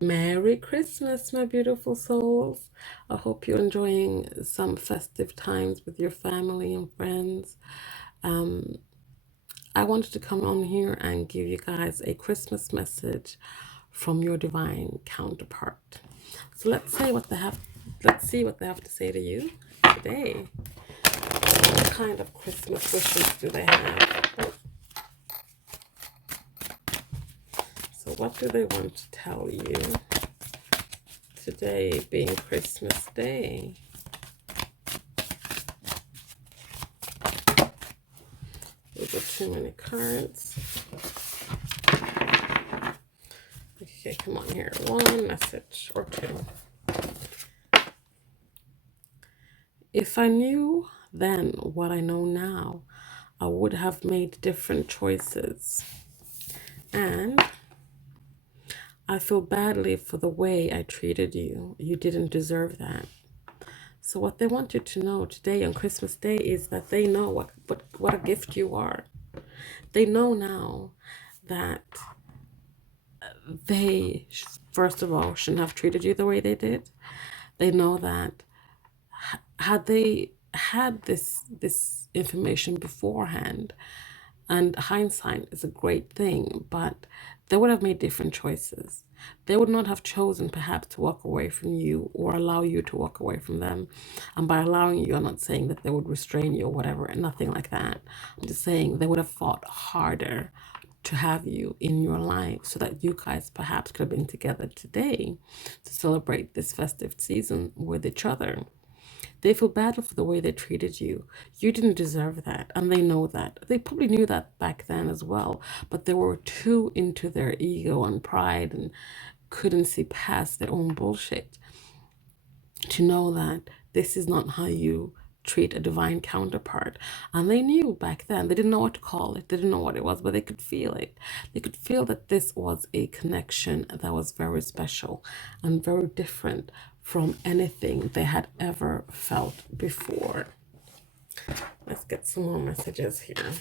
Merry Christmas, my beautiful souls. I hope you're enjoying some festive times with your family and friends. Um, I wanted to come on here and give you guys a Christmas message from your divine counterpart. So let's see what they have to say to you today. What kind of Christmas wishes do they have? So what do they want to tell you today being Christmas Day? Those are too many cards. Okay, come on here. One message or two. If I knew then what I know now, I would have made different choices. And I feel badly for the way I treated you. You didn't deserve that. So what they want you to know today on Christmas Day is that they know what a gift you are. They know now that they, first of all, shouldn't have treated you the way they did. They know that had they had this information beforehand, and hindsight is a great thing, but they would have made different choices. They would not have chosen perhaps to walk away from you or allow you to walk away from them. And by allowing you, I'm not saying that they would restrain you or whatever, and nothing like that. I'm just saying they would have fought harder to have you in your life so that you guys perhaps could have been together today to celebrate this festive season with each other. They feel bad for the way they treated you. You didn't deserve that, and they know that. They probably knew that back then as well, but they were too into their ego and pride and couldn't see past their own bullshit to know that this is not how you treat a divine counterpart. And they knew back then. They didn't know what to call it. They didn't know what it was, but they could feel it. They could feel that this was a connection that was very special and very different from anything they had ever felt before. Let's get some more messages here.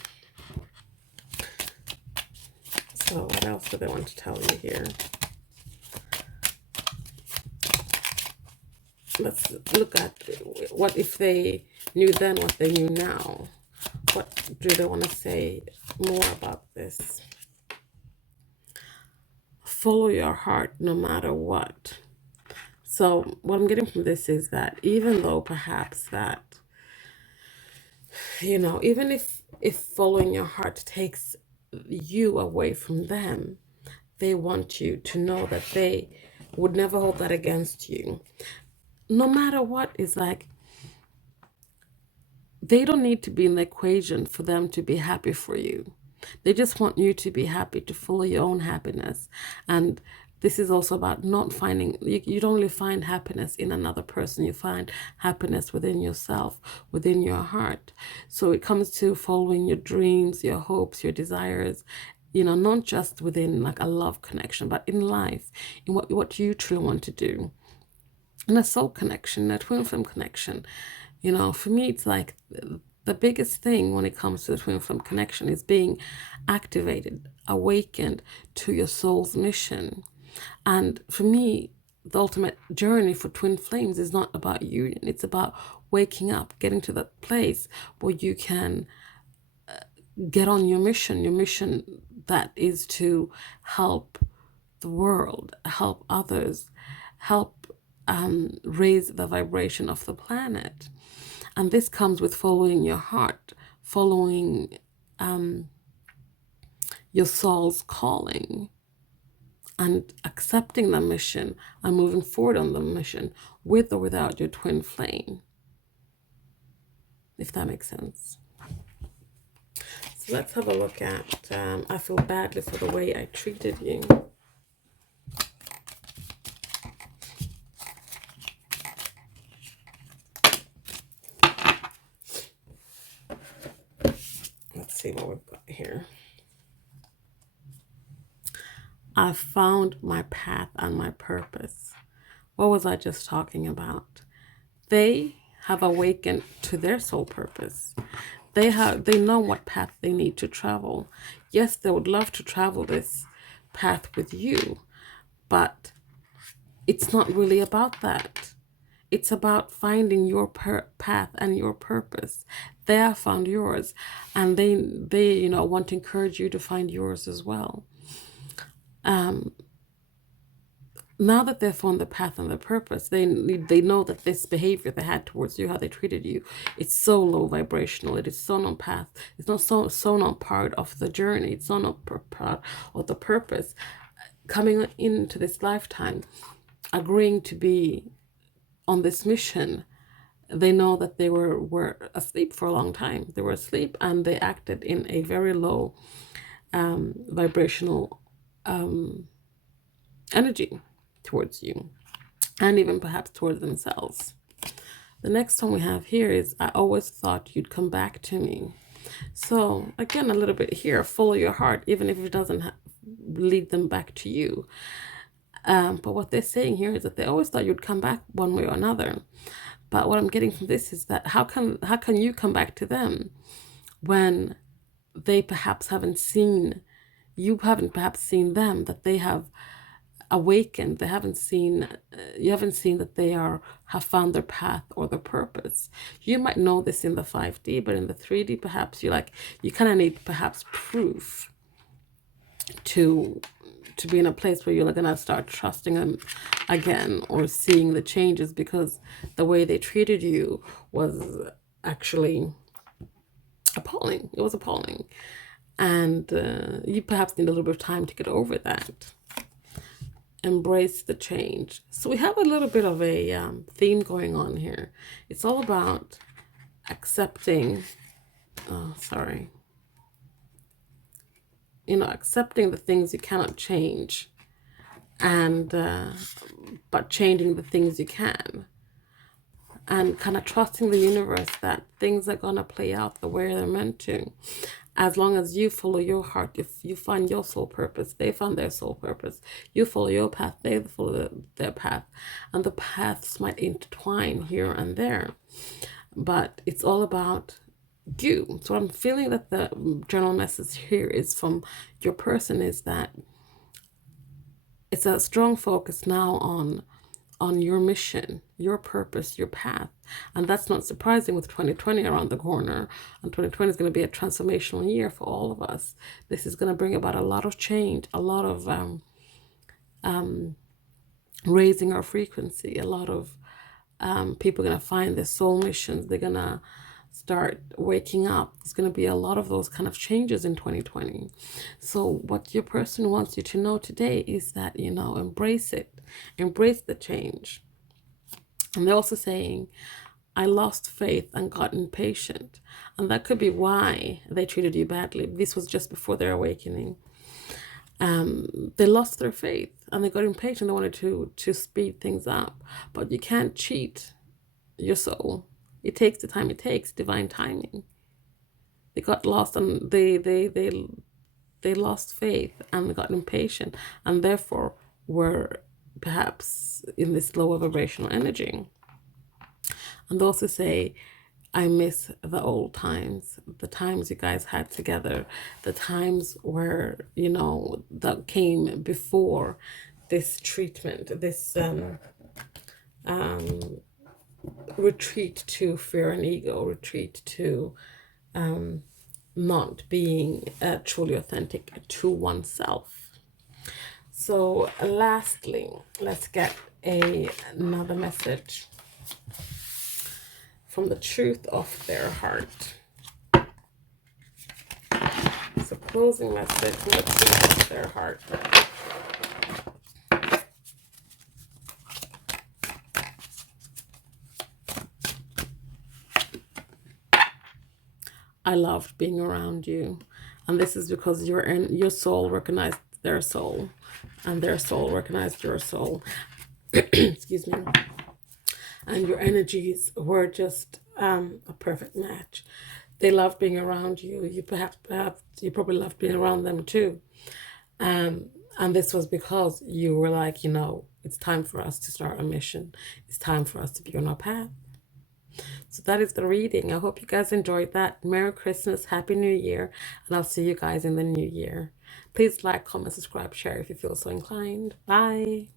So what else do they want to tell you here? Let's look at what if they knew then what they knew now. What do they want to say more about this? Follow your heart no matter what. So what I'm getting from this is that even though perhaps that, even if following your heart takes you away from them, they want you to know that they would never hold that against you. No matter what, is like they don't need to be in the equation for them to be happy for you. They just want you to be happy, to follow your own happiness. And this is also about not finding, you don't really find happiness in another person. You find happiness within yourself, within your heart. So it comes to following your dreams, your hopes, your desires, not just within like a love connection, but in life, in what you truly want to do. And a soul connection, a twin flame connection. For me, it's like the biggest thing when it comes to the twin flame connection is being activated, awakened to your soul's mission. And for me, the ultimate journey for twin flames is not about union. It's about waking up, getting to that place where you can get on your mission that is to help the world, help others, help raise the vibration of the planet. And this comes with following your heart, following your soul's calling, and accepting the mission and moving forward on the mission with or without your twin flame, if that makes sense. So let's have a look at I feel badly for the way I treated you. Let's see what we've got here. I found my path and my purpose. What was I just talking about? They have awakened to their soul purpose. They know what path they need to travel. Yes, they would love to travel this path with you, but it's not really about that. It's about finding your path and your purpose. They have found yours, and they want to encourage you to find yours as well. Now that they've found the path and the purpose, they know that this behavior they had towards you, how they treated you, it's so low vibrational. It is so not path. It's not so not part of the journey. It's so not part of the purpose. Coming into this lifetime, agreeing to be on this mission, they know that they were asleep for a long time. They were asleep, and they acted in a very low vibrational energy towards you, and even perhaps towards themselves. The next one we have here is, I always thought you'd come back to me. So again, a little bit here, follow your heart, even if it doesn't lead them back to you. But what they're saying here is that they always thought you'd come back one way or another. But what I'm getting from this is that how can you come back to them when they perhaps haven't seen, you haven't perhaps seen them, that they have awakened. They haven't seen, you haven't seen that they have found their path or their purpose. You might know this in the 5D, but in the 3D, perhaps you kind of need perhaps proof to be in a place where you're gonna start trusting them again, or seeing the changes, because the way they treated you was actually appalling. It was appalling, and you perhaps need a little bit of time to get over that. Embrace the change. So we have a little bit of a theme going on here. It's all about accepting, accepting the things you cannot change, and but changing the things you can, and kind of trusting the universe that things are gonna play out the way they're meant to. As long as you follow your heart, if you find your soul purpose, they find their soul purpose. You follow your path, they follow their path. And the paths might intertwine here and there. But it's all about you. So I'm feeling that the general message here is from your person is that it's a strong focus now on your mission, your purpose, your path. And that's not surprising with 2020 around the corner. And 2020 is going to be a transformational year for all of us. This is going to bring about a lot of change, a lot of raising our frequency, a lot of people are going to find their soul missions. They're going to start waking up. There's going to be a lot of those kind of changes in 2020. So what your person wants you to know today is that, embrace it. Embrace the change. And they're also saying, I lost faith and got impatient. And that could be why they treated you badly. This was just before their awakening. They lost their faith and they got impatient. They wanted to speed things up. But you can't cheat your soul. It takes the time it takes, divine timing. They got lost, and they lost faith and got impatient, and therefore were perhaps in this lower vibrational energy. And they also say, I miss the old times, the times you guys had together, the times where, that came before this treatment, this retreat to fear and ego, retreat to not being truly authentic to oneself. So lastly, let's get another message from the truth of their heart. So closing message from the truth of their heart. I loved being around you. And this is because your soul recognized their soul, and their soul recognized your soul. Excuse me. And your energies were just a perfect match. They loved being around you. You perhaps you probably loved being around them too. And this was because you were like, it's time for us to start a mission. It's time for us to be on our path. So that is the reading. I hope you guys enjoyed that. Merry Christmas, Happy New Year, and I'll see you guys in the new year. Please like, comment, subscribe, share if you feel so inclined. Bye.